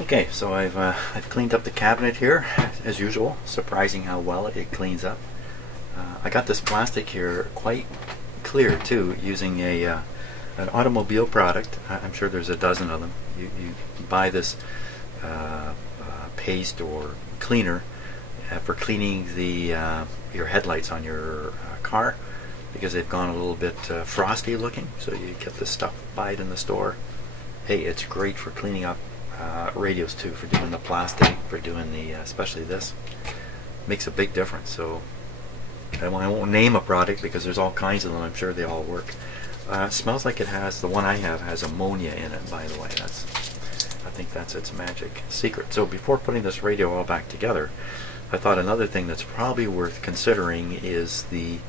Okay, so I've cleaned up the cabinet here as usual. Surprising how well it cleans up. I got this plastic here quite clear too, using an automobile product. I'm sure there's a dozen of them. You buy this paste or cleaner for cleaning your headlights on your car, because they've gone a little bit frosty looking. So you get this stuff, buy it in the store. Hey, it's great for cleaning up radios too, for doing the plastic, for doing the especially this. Makes a big difference. So I won't name a product because there's all kinds of them. I'm sure they all work. Smells like it has, the one I have has ammonia in it, by the way. I think that's its magic secret. So before putting this radio all back together, I thought another thing that's probably worth considering is the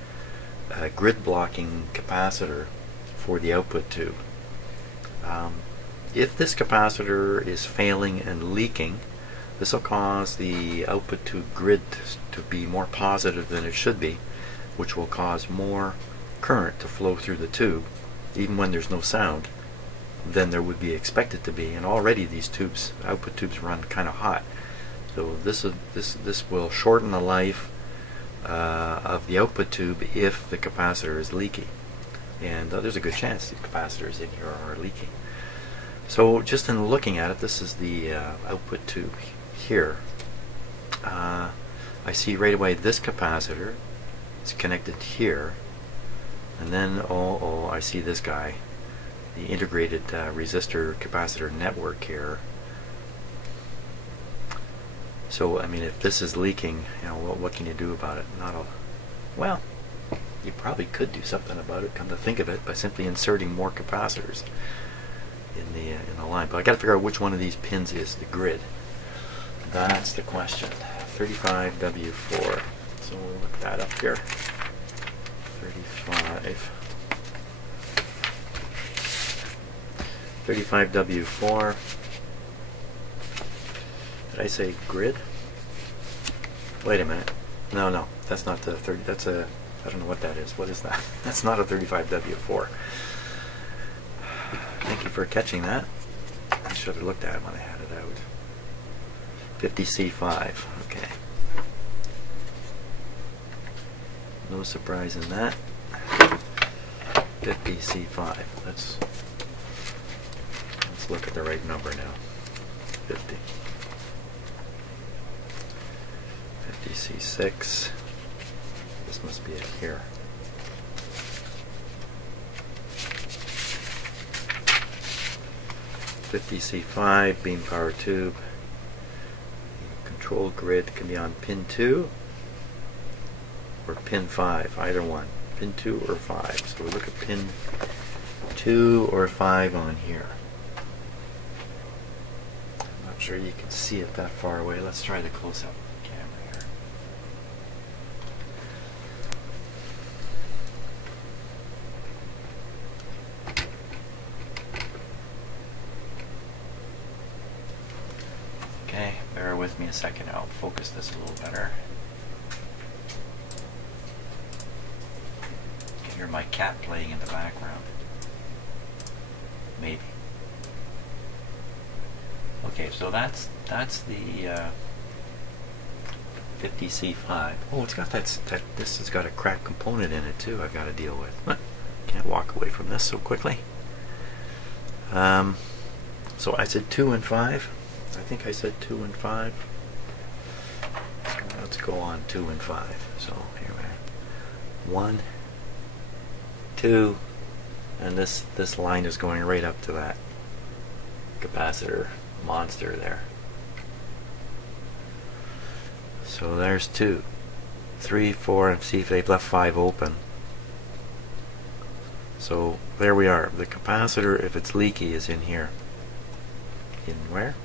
grid blocking capacitor for the output tube. If this capacitor is failing and leaking, this will cause the output tube grid to be more positive than it should be, which will cause more current to flow through the tube, even when there's no sound, than there would be expected to be. And already these tubes, output tubes, run kind of hot. So this will shorten the life of the output tube if the capacitor is leaky. And there's a good chance the capacitors in here are leaking. So just in looking at it, this is the output tube here. I see right away this capacitor is connected here, and then I see this guy, the integrated resistor capacitor network here. So I mean, if this is leaking, what can you do about it? Well, you probably could do something about it, come to think of it, by simply inserting more capacitors in the line. But I got to figure out which one of these pins is the grid. That's the question. 35W4. So we'll look that up here. 35W4. Did I say grid? Wait a minute. No, that's not the 30. That's a, I don't know what that is. What is that? That's not a 35W4. Thank you for catching that. I should have looked at it when I had it out. 50C5. Okay. No surprise in that. 50C5. Let's look at the right number now. 50. 50C6. This must be it here. 50C5 beam power tube. Control grid can be on pin 2 or pin 5, either one. Pin 2 or 5. So we look at pin 2 or 5 on here. I'm not sure you can see it that far away. Let's try the close-up camera here. Okay, bear with me a second. I'll focus this a little better. You can hear my cat playing in the background. Maybe. Okay, so that's the 50C5. Oh, it's got this has got a cracked component in it too. I've got to deal with. Can't walk away from this so quickly. So I said 2 and 5. I think I said 2 and 5. Let's go on 2 and 5. So here we are. 1, 2, and this line is going right up to that capacitor monster there. So there's 2, 3, 4, and see if they've left 5 open. So there we are. The capacitor, if it's leaky, is in here. In where?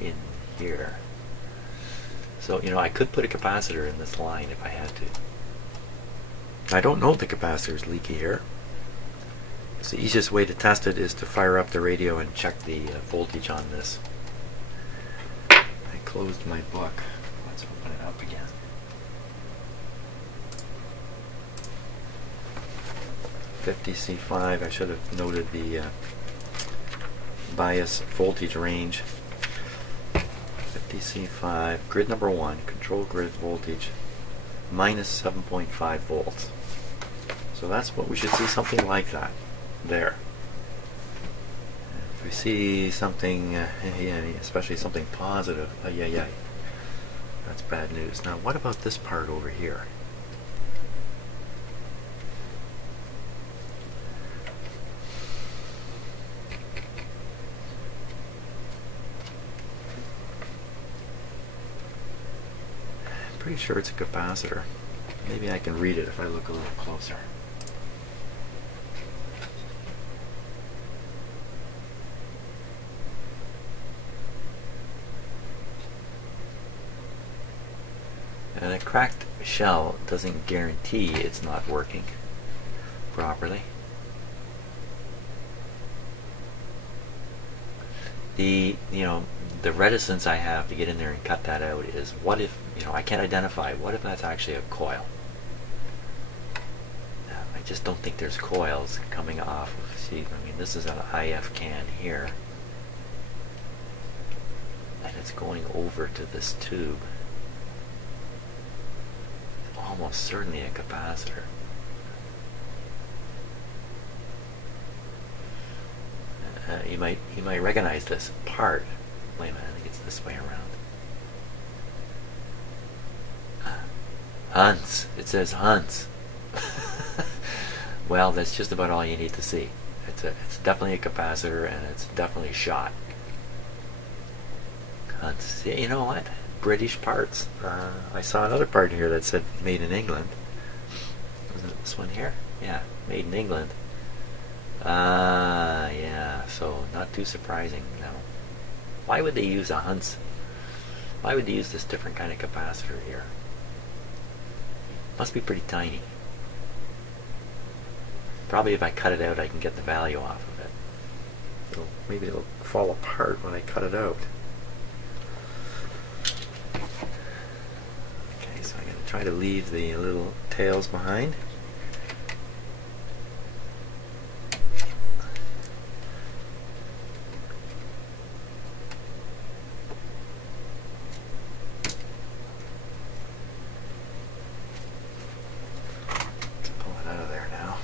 In here. So, I could put a capacitor in this line if I had to. I don't know if the capacitor is leaky here. So the easiest way to test it is to fire up the radio and check the voltage on this. I closed my book. Let's open it up again. .50C5. I should have noted the bias voltage range. DC5, grid number 1, control grid voltage, minus 7.5 volts. So that's what we should see, something like that there. If we see something, especially something positive, that's bad news. Now what about this part over here? I'm pretty sure it's a capacitor. Maybe I can read it if I look a little closer. And a cracked shell doesn't guarantee it's not working properly. The reticence I have to get in there and cut that out is, what if, I can't identify, what if that's actually a coil? I just don't think there's coils coming off of, see, this is an IF can here, and it's going over to this tube. Almost certainly a capacitor. You might recognize this part. Wait a minute, I think it's this way around. Hunts. It says Hunts. Well, that's just about all you need to see. It's definitely a capacitor, and it's definitely shot. Hunts. See, you know what? British parts. I saw another part here that said made in England. Wasn't it this one here? Yeah, made in England. Yeah, so not too surprising. Now, why would they use a Hunts? Why would they use this different kind of capacitor here? Must be pretty tiny. Probably if I cut it out, I can get the value off of it. Maybe it'll fall apart when I cut it out. So I'm going to try to leave the little tails behind. Let's pull it out of there now.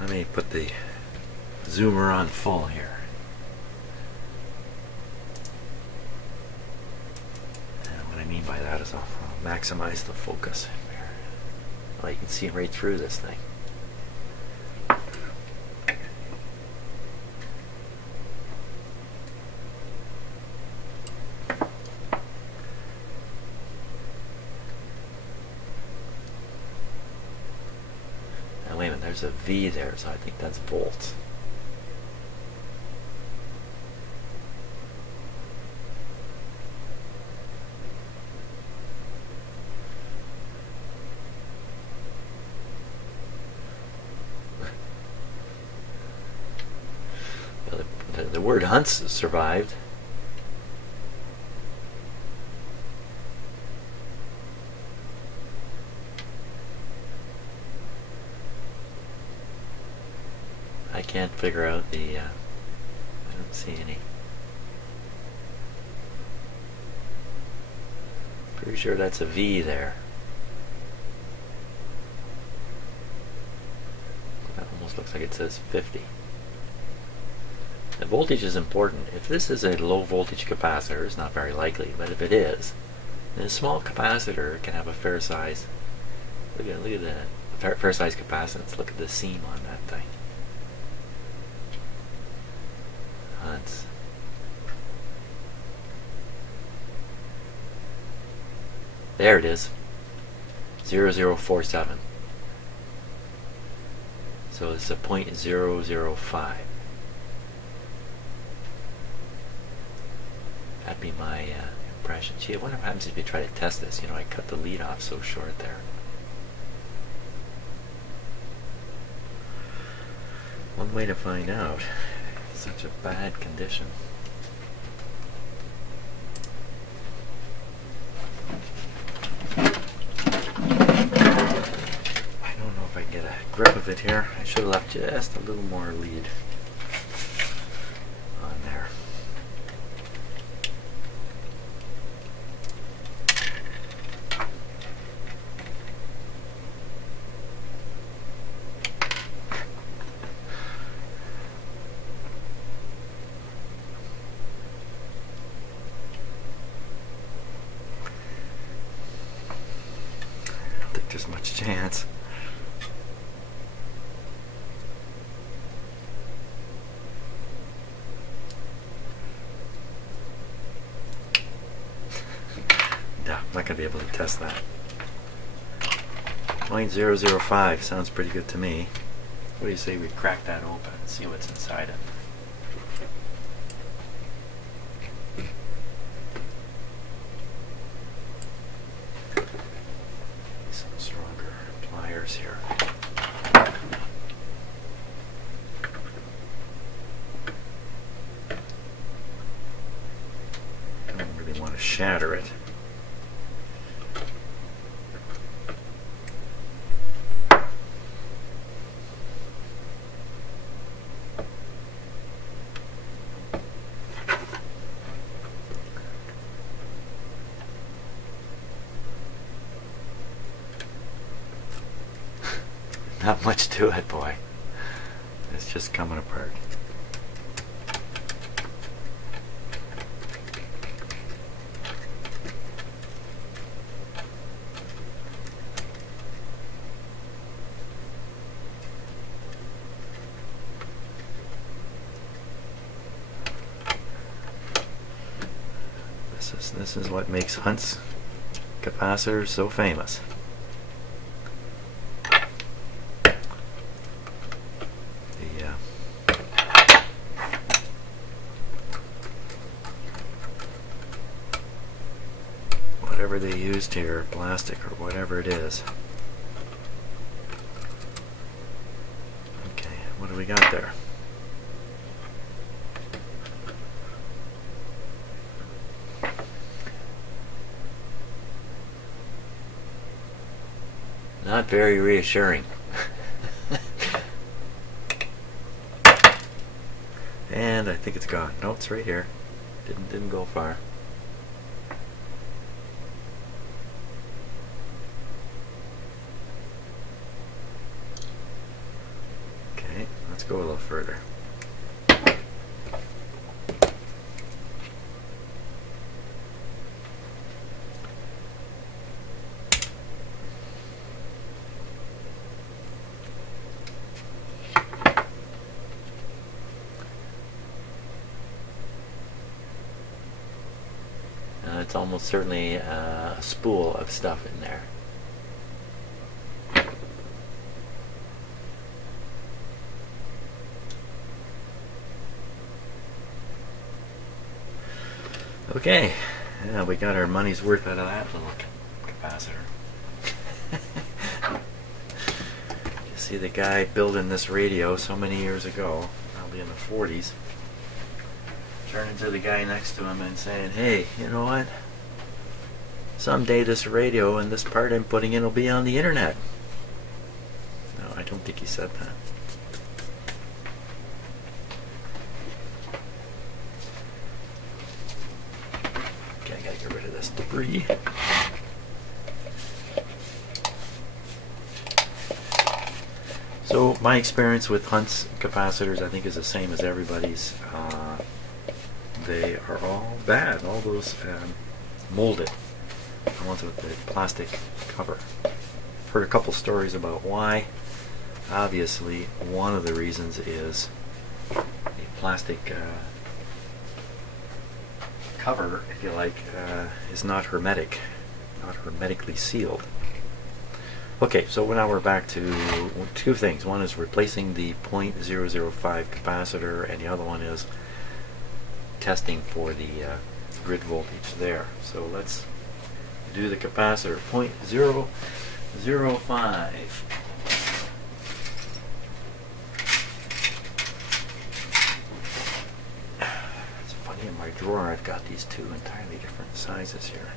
Let me put the zoomer on full here. And what I mean by that is I'll maximize the focus here. Well, you can see right through this thing. Wait a minute, there's a V there, so I think that's volts. Well, the word Hunts survived. I can't figure out the, I don't see any. Pretty sure that's a V there. That almost looks like it says 50. The voltage is important. If this is a low voltage capacitor, it's not very likely, but if it is, then a small capacitor can have a fair size. Look at that. Fair size capacitance. Look at the seam on that thing. Hunts. There it is. 0047. So it's a 0.005. That'd be my impression. Gee, I wonder what happens if you try to test this. I cut the lead off so short there. One way to find out. It's such a bad condition. I don't know if I can get a grip of it here. I should have left just a little more lead on there. I don't think there's much chance. No, I'm not going to be able to test that. 0.005 sounds pretty good to me. What do you say we crack that open and see what's inside it? Some stronger pliers here. I don't really want to shatter it. Not much to it, boy. It's just coming apart. This is what makes Hunt's capacitors so famous. Whatever they used here, plastic or whatever it is. Okay, what do we got there? Not very reassuring. And I think it's gone. No, it's right here. Didn't go far. Okay, let's go a little further. It's almost certainly a spool of stuff in there. Okay, yeah, we got our money's worth out of that little capacitor. You see the guy building this radio so many years ago, probably in the 40s, turning to the guy next to him and saying, hey, you know what? Someday this radio and this part I'm putting in will be on the internet. No, I don't think he said that. Okay, I gotta get rid of this debris. So my experience with Hunt's capacitors, I think, is the same as everybody's. They are all bad. All those molded. The ones with the plastic cover. I've heard a couple stories about why. Obviously, one of the reasons is the plastic cover, if you like, is not hermetic, not hermetically sealed. Okay, so now we're back to two things. One is replacing the 0.005 capacitor, and the other one is testing for the grid voltage there. So let's do the capacitor. 0.005. in my drawer I've got these two entirely different sizes here.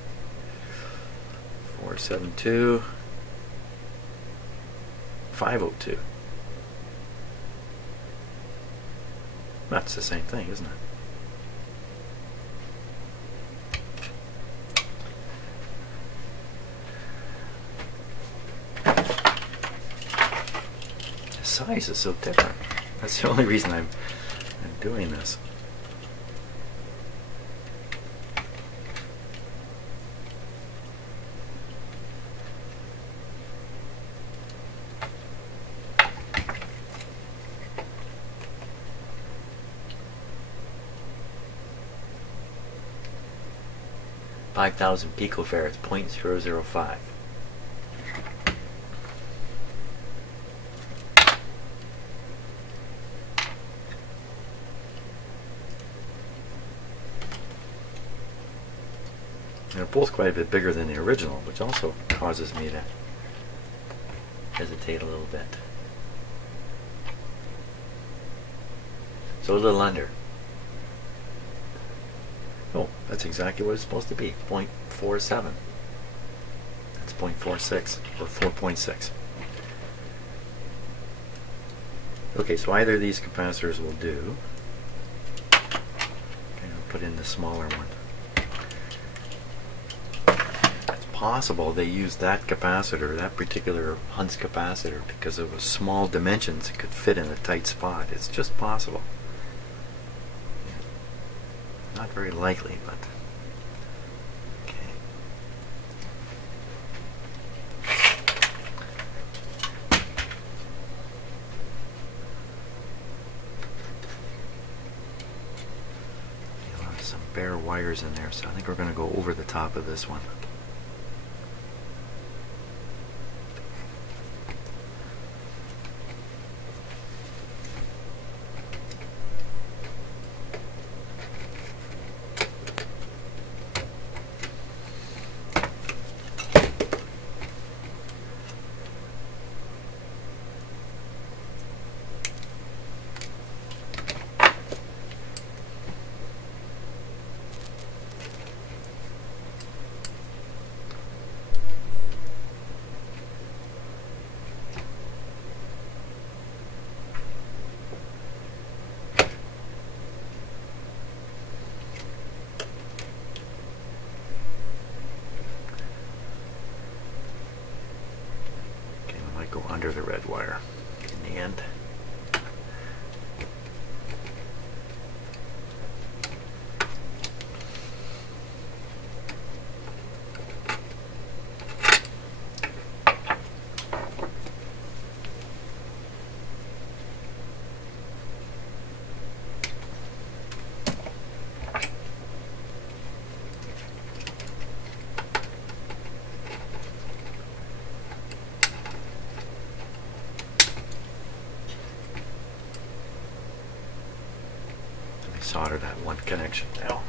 472, 502. That's the same thing, isn't it? The size is so different. That's the only reason I'm doing this. .005 picofarads, 0.005. They're both quite a bit bigger than the original, which also causes me to hesitate a little bit. So a little under. Oh, that's exactly what it's supposed to be, 0.47. That's 0.46, or 4.6. Okay, so either of these capacitors will do. Okay, I'll put in the smaller one. It's possible they used that capacitor, that particular Hunt's capacitor, because it was small dimensions, it could fit in a tight spot. It's just possible. Not very likely, but okay. You'll have some bare wires in there, so I think we're going to go over the top of this one. Go under the red wire in the end. Solder that one connection now.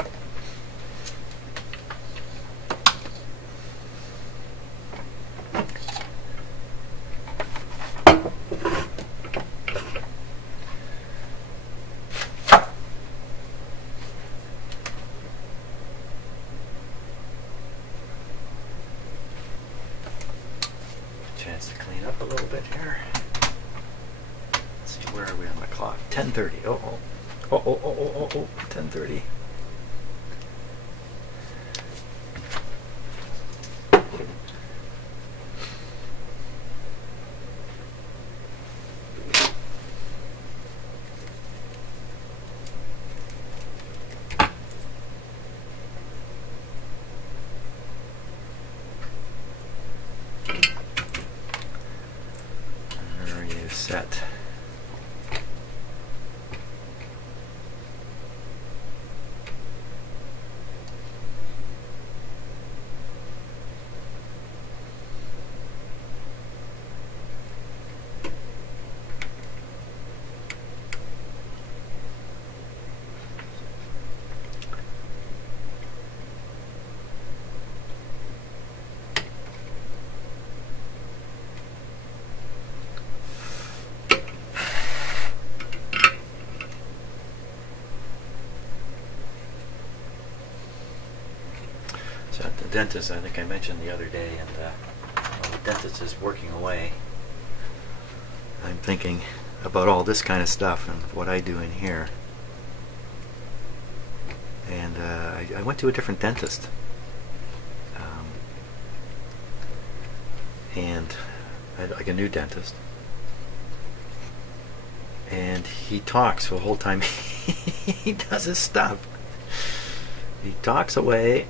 Chance to clean up a little bit here. Let's see, where are we on the clock? 10:30. Oh. 10:30. Are you set? the dentist, I think I mentioned the other day, and while the dentist is working away, I'm thinking about all this kind of stuff and what I do in here. And I went to a different dentist, and I had like a new dentist, and he talks the whole time he does his stuff. He talks away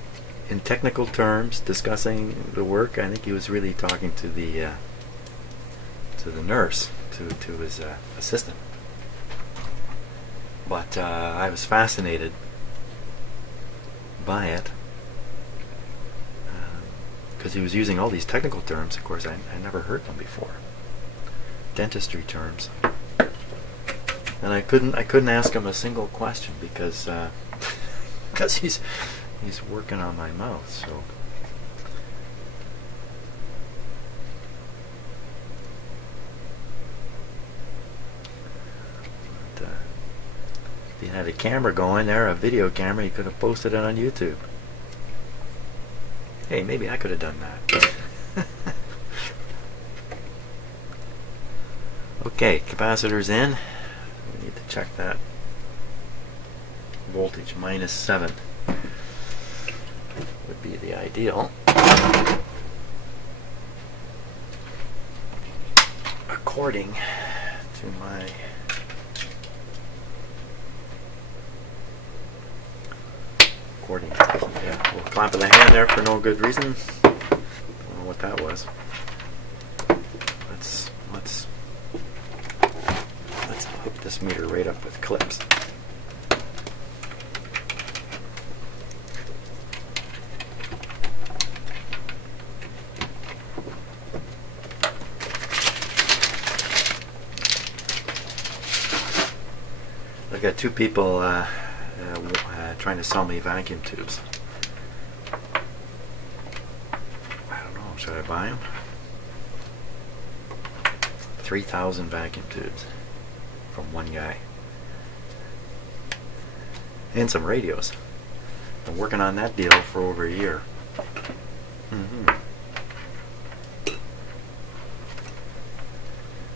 in technical terms, discussing the work. I think he was really talking to the nurse, to his assistant. But I was fascinated by it because he was using all these technical terms. Of course, I never heard them before. Dentistry terms, and I couldn't ask him a single question because he's working on my mouth. So if he had a camera going there, a video camera, he could have posted it on YouTube. Hey, maybe I could have done that. Okay, capacitor's in. We need to check that voltage. -7 would be the ideal, according to my yeah, we'll clap of the hand there for no good reason. Don't know what that was. Let's hook this meter right up with clips. I've got two people trying to sell me vacuum tubes. I don't know, should I buy them? 3,000 vacuum tubes from one guy. And some radios. Been working on that deal for over a year.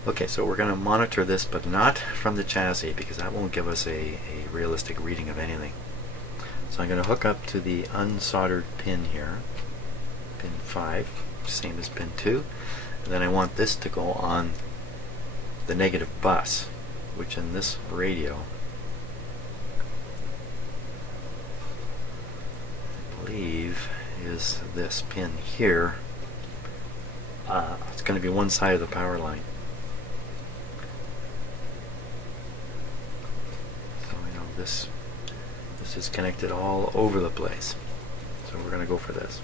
Okay, so we're going to monitor this, but not from the chassis, because that won't give us a realistic reading of anything. So I'm going to hook up to the unsoldered pin here, pin 5, same as pin 2. And then I want this to go on the negative bus, which in this radio, I believe, is this pin here. It's going to be one side of the power line. So I know this is connected all over the place. So we're going to go for this.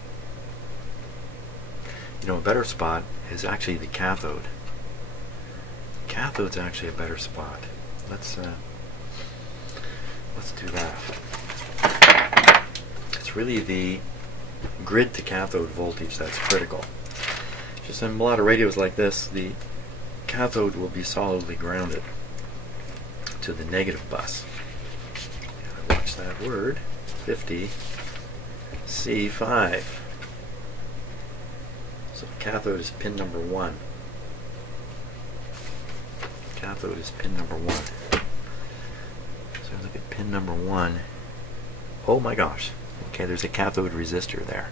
You know, a better spot is actually the cathode. Cathode's actually a better spot. Let's do that. It's really the grid to cathode voltage that's critical. Just in a lot of radios like this, the cathode will be solidly grounded to the negative bus. Watch that word, 50 C5. So cathode is pin number 1. Cathode is pin number 1. So look at pin number 1. Oh my gosh. Okay, there's a cathode resistor there.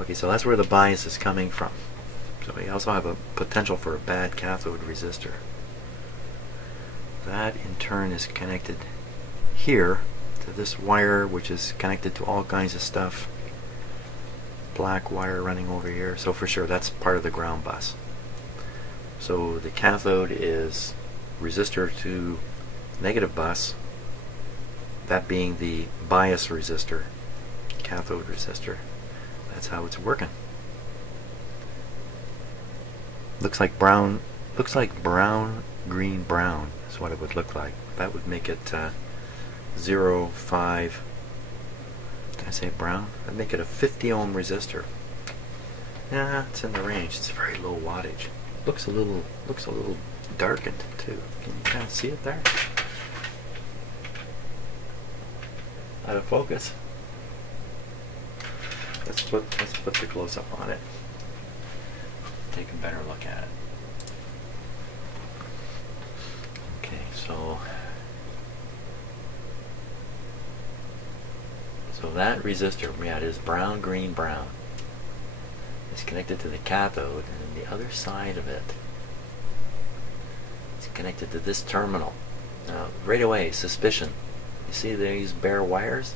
Okay, so that's where the bias is coming from. So we also have a potential for a bad cathode resistor. That in turn is connected here to this wire, which is connected to all kinds of stuff. Black wire running over here. So for sure that's part of the ground bus. So the cathode is resistor to negative bus, that being the bias resistor, cathode resistor. That's how it's working. Looks like brown, green, brown is what it would look like. That would make it 0.5. Did I say brown? That'd make it a 50 ohm resistor. Yeah, it's in the range. It's very low wattage. Looks a little darkened too. Can you kind of see it there? Out of focus. let's put the close-up on it. Take a better look at it. Okay, so that resistor, yeah, it is brown, green, brown. It's connected to the cathode, and the other side of it is connected to this terminal. Now, right away, suspicion. You see these bare wires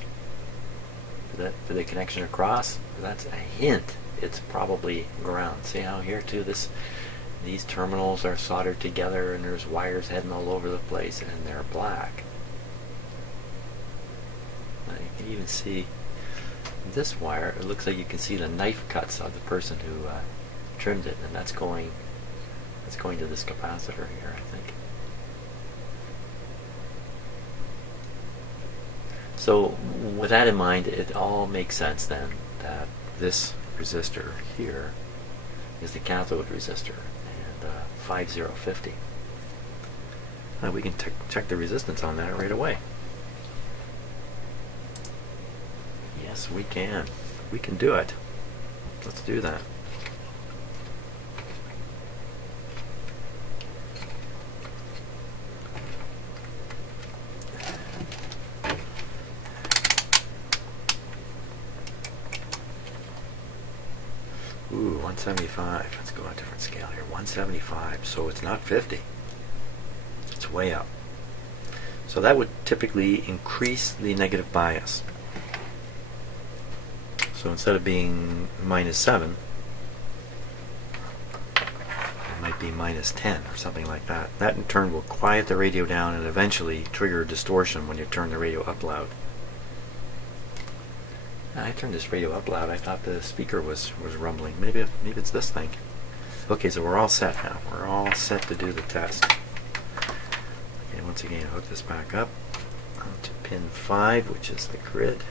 for the connection across? That's a hint. It's probably ground. See how here too these terminals are soldered together, and there's wires heading all over the place, and they're black. You can even see this wire. It looks like you can see the knife cuts of the person who trimmed it, and that's going to this capacitor here, I think. So with that in mind, it all makes sense then that this resistor here is the cathode resistor, and 5050. Now we can check the resistance on that right away. Yes, we can. We can do it. Let's do that. Ooh, 175. Let's go on a different scale here. 175. So it's not 50. It's way up. So that would typically increase the negative bias. So instead of being -7, it might be -10 or something like that. That in turn will quiet the radio down and eventually trigger distortion when you turn the radio up loud. I turned this radio up loud. I thought the speaker was rumbling. Maybe it's this thing. Okay, so we're all set now. We're all set to do the test. Okay, once again, hook this back up onto pin 5, which is the grid.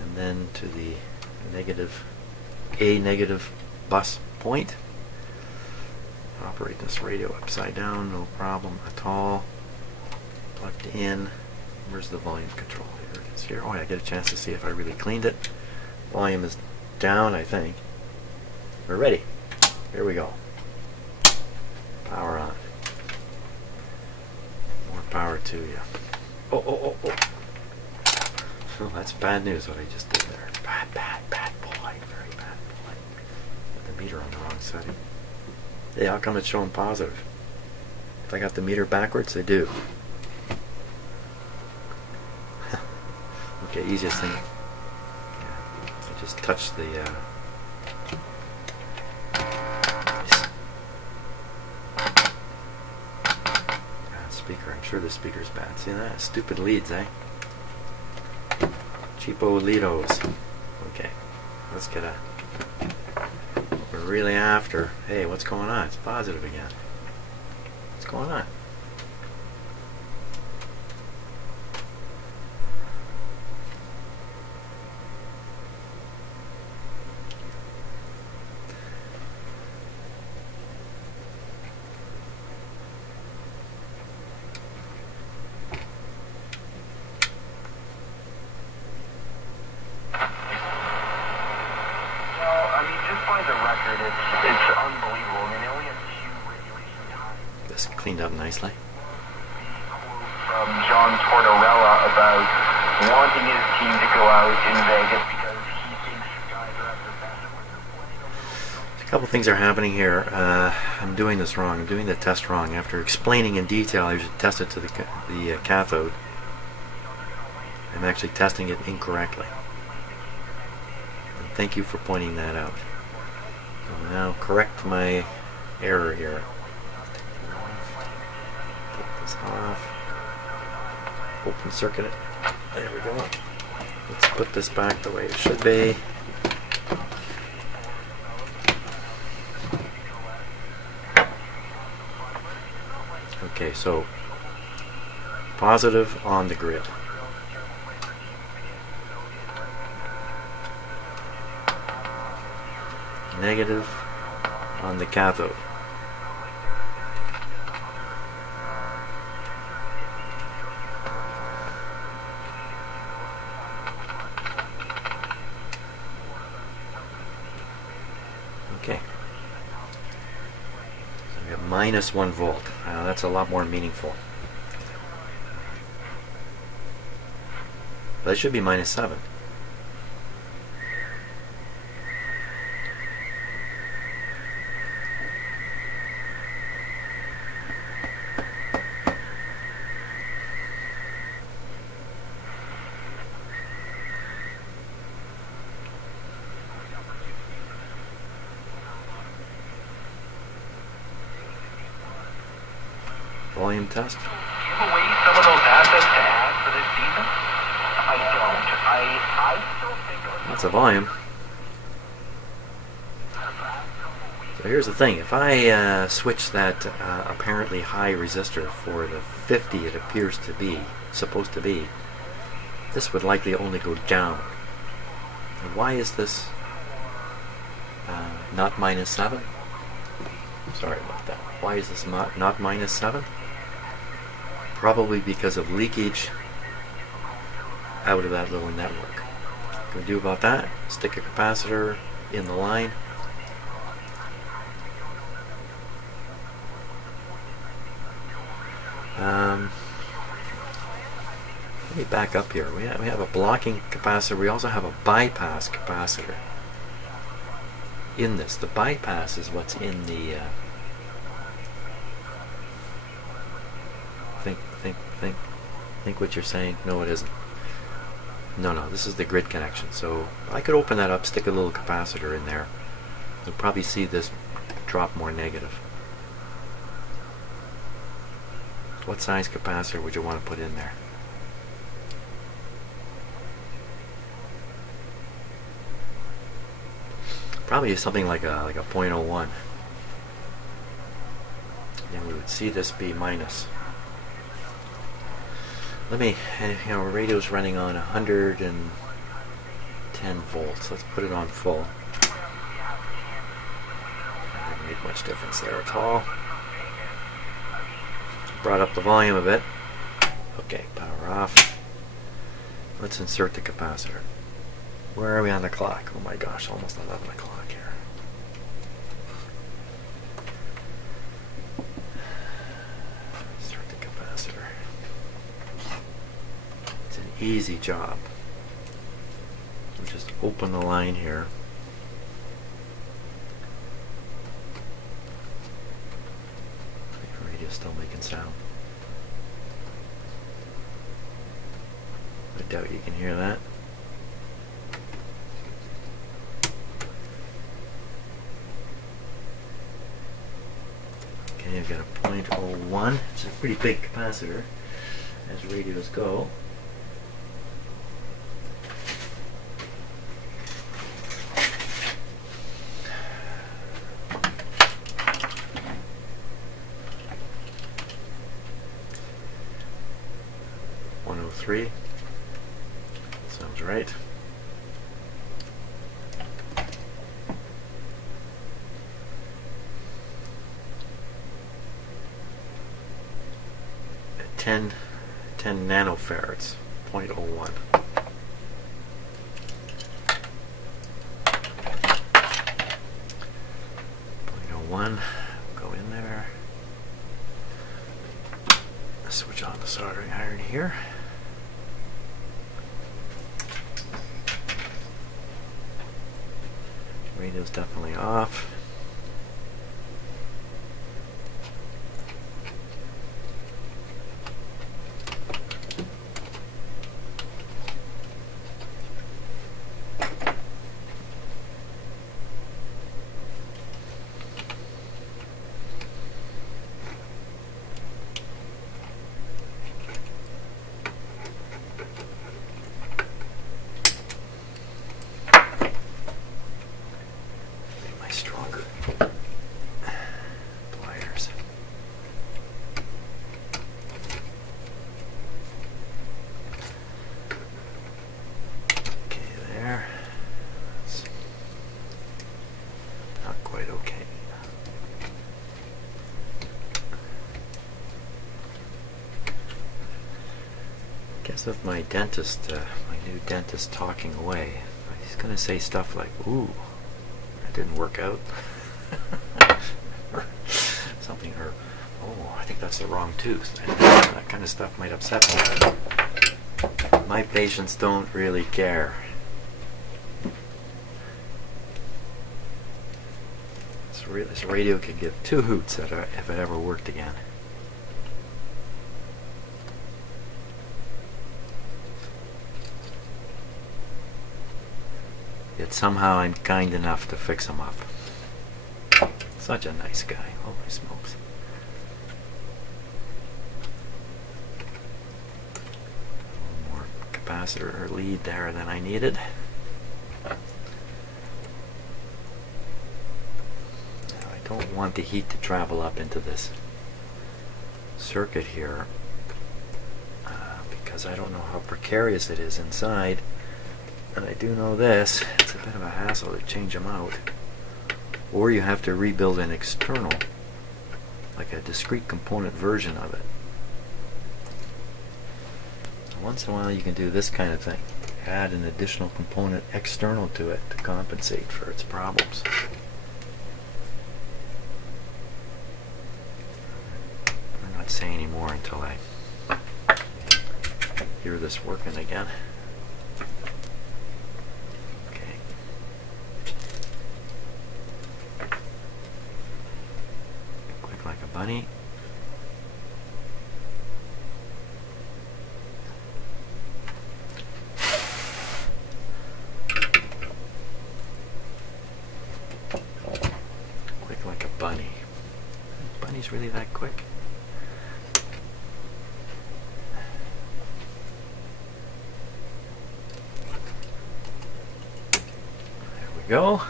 And then to the negative bus point. Operate this radio upside down, no problem at all. Plugged in. Where's the volume control? Here it is here. Oh, I get a chance to see if I really cleaned it. Volume is down, I think. We're ready. Here we go. Power on. More power to you. Oh. Oh, that's bad news what I just did there. Bad boy. Very bad boy. Got the meter on the wrong setting. Hey, how come it's showing positive? If I got the meter backwards, I do. Okay, easiest thing. Yeah, I just touched the speaker. I'm sure the speaker's bad. See that? Stupid leads, eh? Cheapo Lidos. Okay, let's get what we're really after. Hey, what's going on? It's positive again. What's going on? It's unbelievable. I mean, they only have 2 regulation times. This cleaned up nicely. From John Tortorella about wanting his team to go out in Vegas because he thinks guys are at their best when they're playing. A couple things are happening here. I'm doing this wrong. I'm doing the test wrong. After explaining in detail, I should test it to the cathode. I'm actually testing it incorrectly. And thank you for pointing that out. So now correct my error here. Take this off. Open circuit it. There we go. Let's put this back the way it should be. Okay, so positive on the grid. Negative on the cathode. Okay. So we have minus 1 volt. That's a lot more meaningful. But it should be minus 7. Volume test. Do you have a way some of those assets to add for this season? I don't. I still think That's a volume. So here's the thing. If I switch that apparently high resistor for the 50 it appears to be, supposed to be, this would likely only go down. And why is this not minus 7? Sorry about that. Why is this not minus 7? Probably because of leakage out of that little network. What can we do about that? Stick a capacitor in the line. Let me back up here. We have a blocking capacitor. We also have a bypass capacitor in this. The bypass is what's in the think what you're saying. No, it isn't. No, this is the grid connection. So I could open that up, stick a little capacitor in there. You'll probably see this drop more negative. What size capacitor would you want to put in there? Probably something like a 0.01. And we would see this be minus. Let me, our radio's running on 110 volts. Let's put it on full. Doesn't make much difference there at all. Brought up the volume a bit. Okay, power off. Let's insert the capacitor. Where are we on the clock? Oh my gosh, almost 11 o'clock here. Insert the capacitor. It's an easy job. We'll just open the line here. The radio's still making sound. I doubt you can hear that. Okay, I've got a 0.01. It's a pretty big capacitor as radios go. .103. Sounds right. At 10 nanofarads, 0.01. Go in there. Switch on the soldering iron here. Radio's definitely off. Of my dentist, my new dentist talking away. He's going to say stuff like, ooh, that didn't work out. or something, or oh, I think that's the wrong tooth. That kind of stuff might upset me. My patients don't really care. This radio could give two hoots if it ever worked again. Yet somehow I'm kind enough to fix him up. Such a nice guy. Holy smokes. A little more capacitor or lead there than I needed. I don't want the heat to travel up into this circuit here because I don't know how precarious it is inside. And I do know this, it's a bit of a hassle to change them out. Or you have to rebuild an external, like a discrete component version of it. Once in a while you can do this kind of thing. Add an additional component external to it to compensate for its problems. I'm not saying any more until I hear this working again. Like a bunny. Quick like a bunny. Bunny's really that quick? There we go.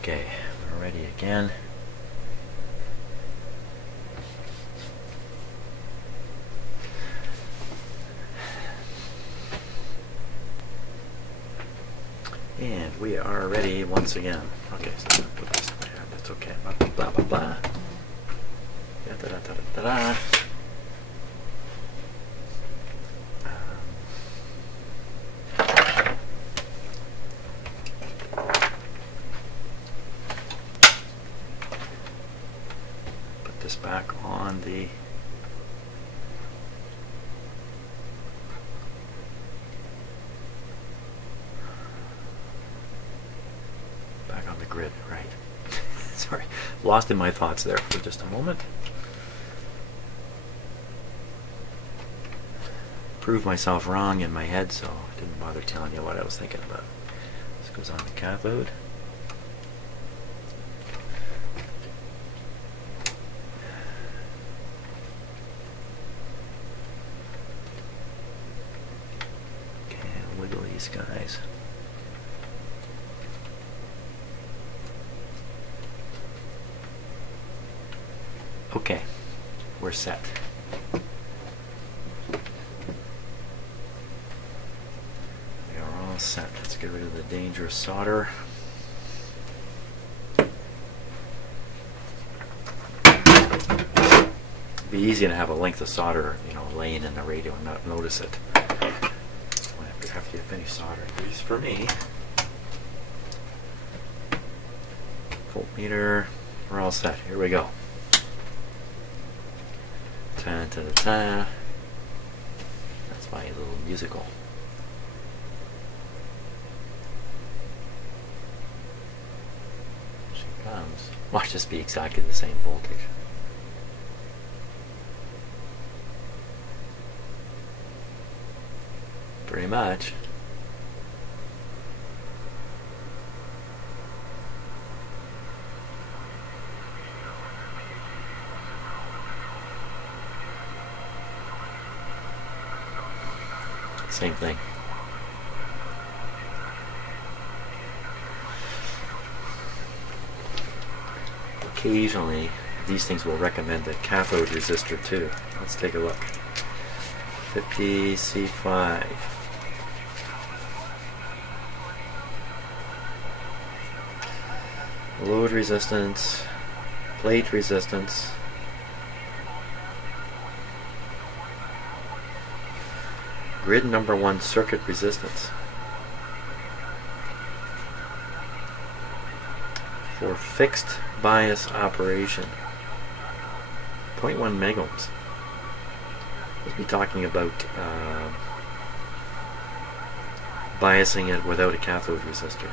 Okay. Ready again. And we are ready once again. Okay, so I'm gonna put this in my hand. That's okay. Blah blah blah blah. Da da da da da da. Back on the grid, right? Sorry, lost in my thoughts there for just a moment. Proved myself wrong in my head, so I didn't bother telling you what I was thinking about. This goes on the cathode. Wiggle these guys. Okay, we're set. We are all set. Let's get rid of the dangerous solder. It'd be easy to have a length of solder, laying in the radio and not notice it. After you finish soldering these for me. Voltmeter, we're all set. Here we go. Ta ta ta ta. That's my little musical. She comes. Watch this be exactly the same voltage. Pretty much. Same thing. Occasionally, these things will recommend a cathode resistor too. Let's take a look. 50C5. Load resistance, plate resistance, grid number 1 circuit resistance. for fixed bias operation. 0.1 megohms. We'll be talking about biasing it without a cathode resistor.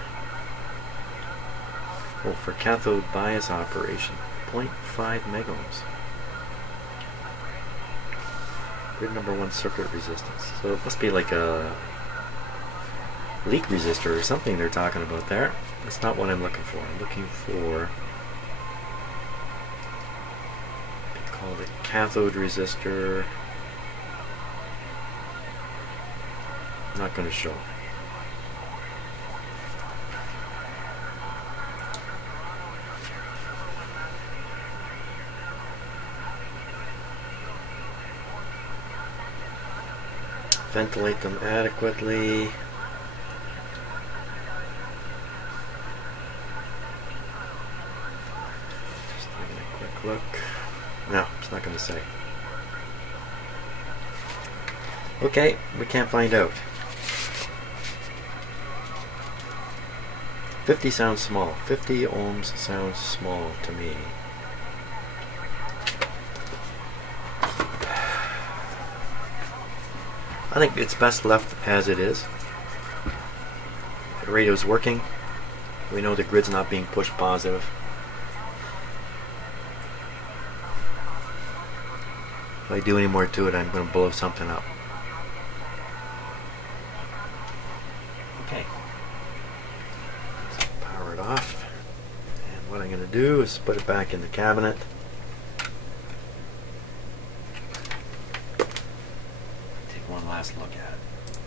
Well, for cathode bias operation, 0.5 megohms. Grid number 1 circuit resistance. So it must be like a leak resistor or something they're talking about there. That's not what I'm looking for. I'm looking for called a cathode resistor. I'm not going to show. Ventilate them adequately. Just taking a quick look. No, it's not going to say. Okay, we can't find out. 50 sounds small. 50 ohms sounds small to me. I think it's best left as it is. The radio's working. We know the grid's not being pushed positive. If I do any more to it, I'm going to blow something up. Okay. Let's power it off. And what I'm going to do is put it back in the cabinet. Take one last look at it.